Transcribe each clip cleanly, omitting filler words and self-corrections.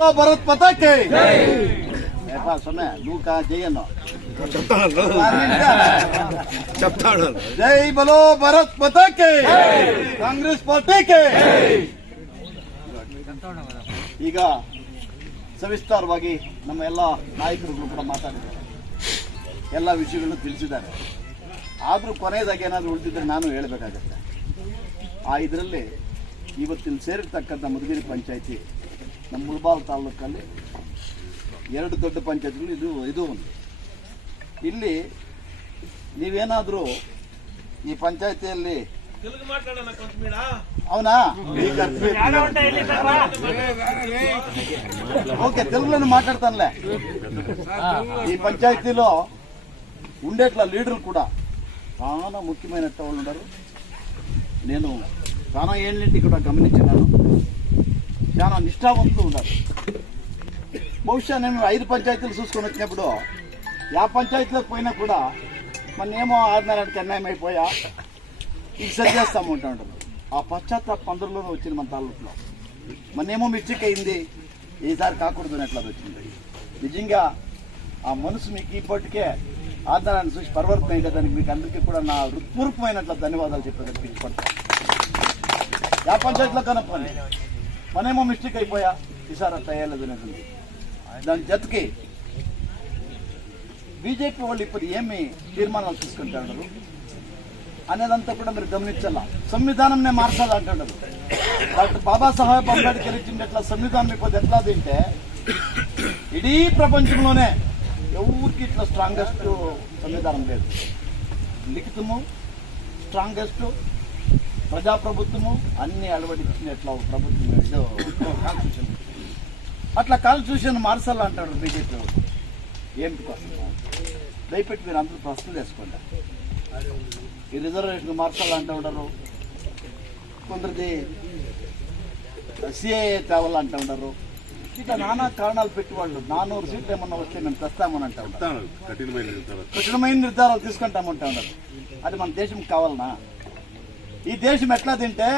భారత్ పతాకే నువ్వు చెయ్యను జై బలో భారత్ పతాకే కాంగ్రెస్ ಪಾರ್ಟಿಗೆ ಈಗ ಸವಿಸ್ತಾರವಾಗಿ ನಮ್ಮ ಎಲ್ಲ ನಾಯಕರುಗಳು ಕೂಡ ಮಾತಾಡಿದ್ದಾರೆ, ಎಲ್ಲ ವಿಷಯಗಳನ್ನು ತಿಳಿಸಿದ್ದಾರೆ. ಆದರೂ ಕೊನೆಯದಾಗಿ ಏನಾದರೂ ಉಳಿದಿದ್ರೆ ನಾನು ಹೇಳಬೇಕಾಗತ್ತೆ. ಆ ಇದರಲ್ಲಿ ಇವತ್ತಿನ ಸೇರಿರ್ತಕ್ಕಂಥ ಮಧುಗಿರಿ ಪಂಚಾಯಿತಿ ನಮ್ಮ ಮುಳಬಾಲ್ ತಾಲೂಕಲ್ಲಿ ಎರಡು ದೊಡ್ಡ ಪಂಚಾಯತ್ಗಳು ಇದು ಒಂದು. ಇಲ್ಲಿ ನೀವೇನಾದರೂ ಈ ಪಂಚಾಯತಿಯಲ್ಲಿ అవునా ఓకే తెలుగులోనే మాట్లాడతానులే. ఈ పంచాయతీలో ఉండేట్ల లీడర్లు కూడా చాలా ముఖ్యమైన వాళ్ళు ఉన్నారు. నేను చాలా ఏళ్ళంటి కూడా గమనించినాను. చాలా నిష్ఠావంతులు ఉన్నారు. బహుశా నేను 5 పంచాయతీలు చూసుకొని వచ్చినప్పుడు ఆ పంచాయతీలోకి పోయినా కూడా మన్నేమో 6 నెలలకి అన్యాయం అయిపోయా ఇది సరి చేస్తాము అంటూ ఉంటారు. ఆ పశ్చాత్తాప పందులోనే వచ్చింది మన తాలూకులో. మన్నేమో మిస్టేక్ అయింది, ఈసారి కాకూడదు అని ఎట్లా వచ్చింది. నిజంగా ఆ మనసు మీకు ఇప్పటికే ఆధారాన్ని చూసి పరివర్తన అయింది. దానికి మీకు అందరికీ కూడా నా హృత్పూర్వకమైనట్ల ధన్యవాదాలు చెప్పేదానికి ఇష్టపడతాను. ఆ పంచాయతీలో కనపండి మనేమో మిస్టేక్ అయిపోయా ఈసారి అట్లా అయ్యలేదు అనేది. దాని జతకి బీజేపీ వాళ్ళు ఇప్పుడు ఏమి తీర్మానాలు తీసుకుంటున్నారు అనేదంతా కూడా మీరు గమనించాలా. సంవిధానంనే మార్చాలంటున్నారు. డాక్టర్ బాబాసాహెబ్ అంబేద్కర్ ఇచ్చినట్ల సంవిధానం ఇప్పుడు ఎట్లా తింటే ఇడీ ప్రపంచంలోనే ఎవరికి ఇట్లా స్ట్రాంగెస్ట్ సంవిధానం లేదు. లిఖితము స్ట్రాంగెస్ట్, ప్రజాప్రభుత్వము అన్ని అలవడించినట్లా ప్రభుత్వం కాన్స్టిట్యూషన్. అట్లా కాన్స్టిట్యూషన్ మార్చాలంటాడు బీజేపీ వాళ్ళు. ఏమిటి కోసం దయపెట్టి మీరు అందరూ ప్రశ్నలు వేసుకోండి. ఈ రిజర్వేషన్ మార్చాలంటూ ఉంటారు, కొందరిది సిఏఏ తేవాలంటూ ఉంటారు. ఇట్లా నానా కారణాలు పెట్టి వాళ్ళు 400 సీట్లు ఏమన్నా వస్తే మేము తెస్తామని అంటూ ఉంటారు. కఠినమైన నిర్ధారాలు తీసుకుంటామంటూ ఉంటారు. అది మన దేశం కావాలనా? ఈ దేశం ఎట్లా తింటే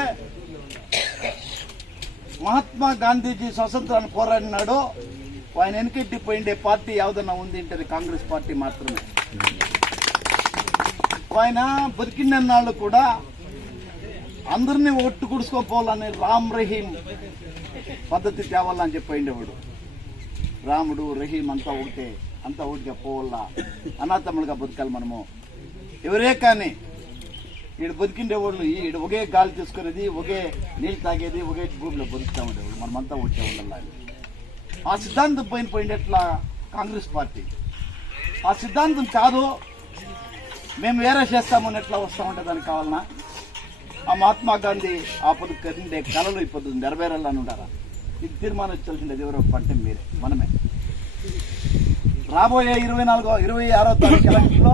మహాత్మా గాంధీజీ స్వతంత్రాన్ని పోరాడినాడు. ఆయన వెనకెట్టిపోయిండే పార్టీ ఏదన్నా ఉంది అంటే కాంగ్రెస్ పార్టీ మాత్రమే. ఆయన బతికినాళ్ళు కూడా అందరినీ ఒట్టు కుడుచుకోపోవాలని రామ్ రహీం పద్ధతి తేవాలని చెప్పిపోయిండేవాడు. రాముడు రహీం అంతా ఒకటిగా పోవాలా, అనాథములుగా బతకాలి మనము. ఎవరే కానీ ఈడు బతికిండేవాళ్ళు ఈడు ఒకే గాలి తీసుకునేది, ఒకే నీళ్ళు తాగేది, ఒకే భూమిలో బతుకుతా ఉండేవాళ్ళు. మనమంతా ఒకటే ఉండాలి. ఆ సిద్ధాంతం పోయినట్లా కాంగ్రెస్ పార్టీ ఆ సిద్ధాంతం కాదు, మేము వేరే చేస్తామని ఎట్లా వస్తామంటే దానికి కావాలన్నా ఆ మహాత్మా గాంధీ ఆపదు కరిండే కళలు ఇప్పుడు నెరవేరాలని ఉండారా? ఇది తీర్మానించాల్సింది ఎవరో పంటే మీరే మనమే. రాబోయే 26వ తారీఖు ఎలక్షన్లో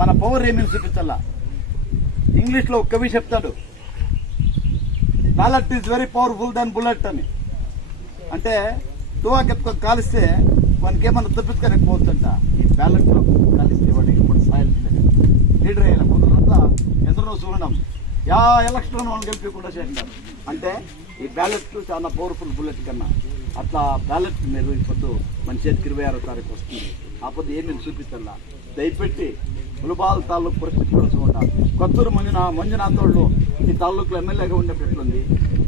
మన పవర్ ఏమేమి చూపించాలా. ఇంగ్లీష్లో ఒక కవి చెప్తాడు, ballot is very powerful than bullet అని. అంటే తువాకెత్తుకొని కాలిస్తే వానికి ఏమన్నా తప్పించుకోలేకపోతుంట. ఈ బ్యాలెట్ లో కలిస్తే వాడికి ఇప్పుడు సాయిల్ లీడర్ అయిన కొందరంతా ఎందరో చూడడం ఎలక్షన్ వాళ్ళు గెలిపకుండా చేసినారు. అంటే ఈ బ్యాలెట్ చాలా పవర్ఫుల్ బుల్లెట్ కన్నా. అట్లా బ్యాలెట్ మీరు ఇప్పుడు మన చేతికి 26వ తారీఖు వస్తుంది. అప్పుడు ఏమేమి చూపిస్తా దయపెట్టి ములబాల్ తాలూకు పరిస్థితి కూడా చూడాలి. కొత్తూరు మంజునాథ్ వాళ్ళు ఈ తాలూకులో ఎమ్మెల్యేగా ఉండేప్పుడు ఎట్లుంది,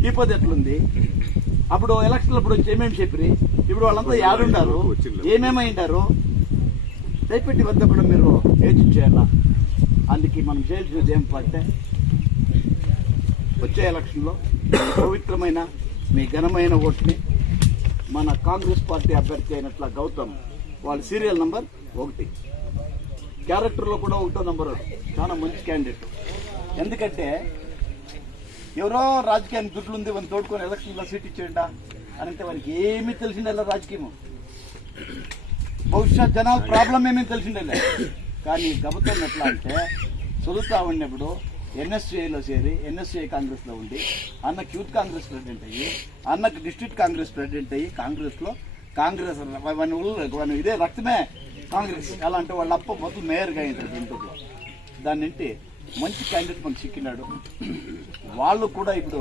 ఈ పది ఎట్లుంది, అప్పుడు ఎలక్షన్లు అప్పుడు వచ్చి ఏమేమి చెప్పి ఇప్పుడు వాళ్ళంతా యాడుండారు, ఏమేమైండారు దయపెట్టి వద్ద కూడా మీరు యోచన చేయాలా. అందుకే మనం చేయాల్సినది ఏం పడితే వచ్చే ఎలక్షన్లో పవిత్రమైన మీ ఘనమైన ఓటుని మన కాంగ్రెస్ పార్టీ అభ్యర్థి అయినట్ల గౌతమ్ వాళ్ళ సీరియల్ నంబర్ 1 క్యారెక్టర్లో కూడా 1వ నంబరు చాలా మంచి క్యాండిడేట్. ఎందుకంటే ఎవరో రాజకీయానికి దుడ్లుంది వాడిని తోడుకొని ఎలక్షన్లో సీట్ ఇచ్చేయండా అని అంటే వారికి ఏమీ తెలిసిండేలా రాజకీయము. బహుశా జనాల ప్రాబ్లం ఏమీ తెలిసిండేలే. కానీ గబుతం ఎట్లా అంటే చదువుతా ఉన్నప్పుడు ఎన్ఎస్సీఐలో చేరి ఎన్ఎస్సీఐ కాంగ్రెస్లో ఉండి అన్నకి యూత్ కాంగ్రెస్ ప్రెసిడెంట్ అయ్యి అన్నకి డిస్ట్రిక్ట్ కాంగ్రెస్ ప్రెసిడెంట్ అయ్యి కాంగ్రెస్లో కాంగ్రెస్ ఇదే రక్తమే కాంగ్రెస్. ఎలా అంటే వాళ్ళ అప్ప మొత్తం మేయర్గా అయింది గుంటూరులో. దాన్నింటి మంచి క్యాండిడేట్ మనకు చిక్కినాడు. వాళ్ళు కూడా ఇప్పుడు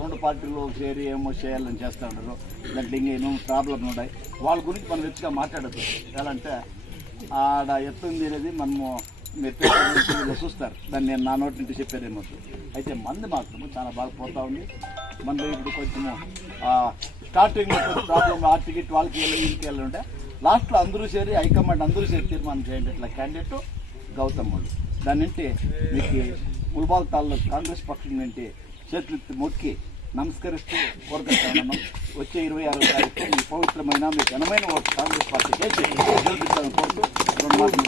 రెండు పార్టీలు చేరి ఏమో చేయాలని చేస్తూ ఉంటారు, లేదంటే ఇంకేమో ప్రాబ్లంలు ఉన్నాయి. వాళ్ళ గురించి మనం వెచ్చిగా మాట్లాడద్దు. ఎలా అంటే ఆడ ఎత్తుంది అనేది మనము మీరు చూస్తారు, దాన్ని నేను నా నోటి నుంచి చెప్పేదేమో. అయితే మంది మాత్రము చాలా బాగా పోతా ఉంది. మన ఇప్పుడు కొంచెము స్టార్టింగ్ ప్రాబ్లం ఆ టికెట్ వాళ్ళకి వెళ్ళి వీళ్ళకి వెళ్ళి ఉంటే లాస్ట్లో అందరూ చేరి హైకమాండ్ అందరూ చేరి తీర్మానం చేయండి. ఇట్లా క్యాండిడేట్ గౌతమ్ వాళ్ళు దాన్నింటి మీకు ముల్బాల్ తాలూకు కాంగ్రెస్ పక్షం నుండి చేతులెత్తి మొక్కి నమస్కరిస్తూ కోరుకుంటున్నాను. వచ్చే 26వ తారీఖు మీ పవిత్రమైన మీకు ఘనమైన ఓటు కాంగ్రెస్ పార్టీ చేసి గెలిపించాలని కోరుతూ 2 మాటలు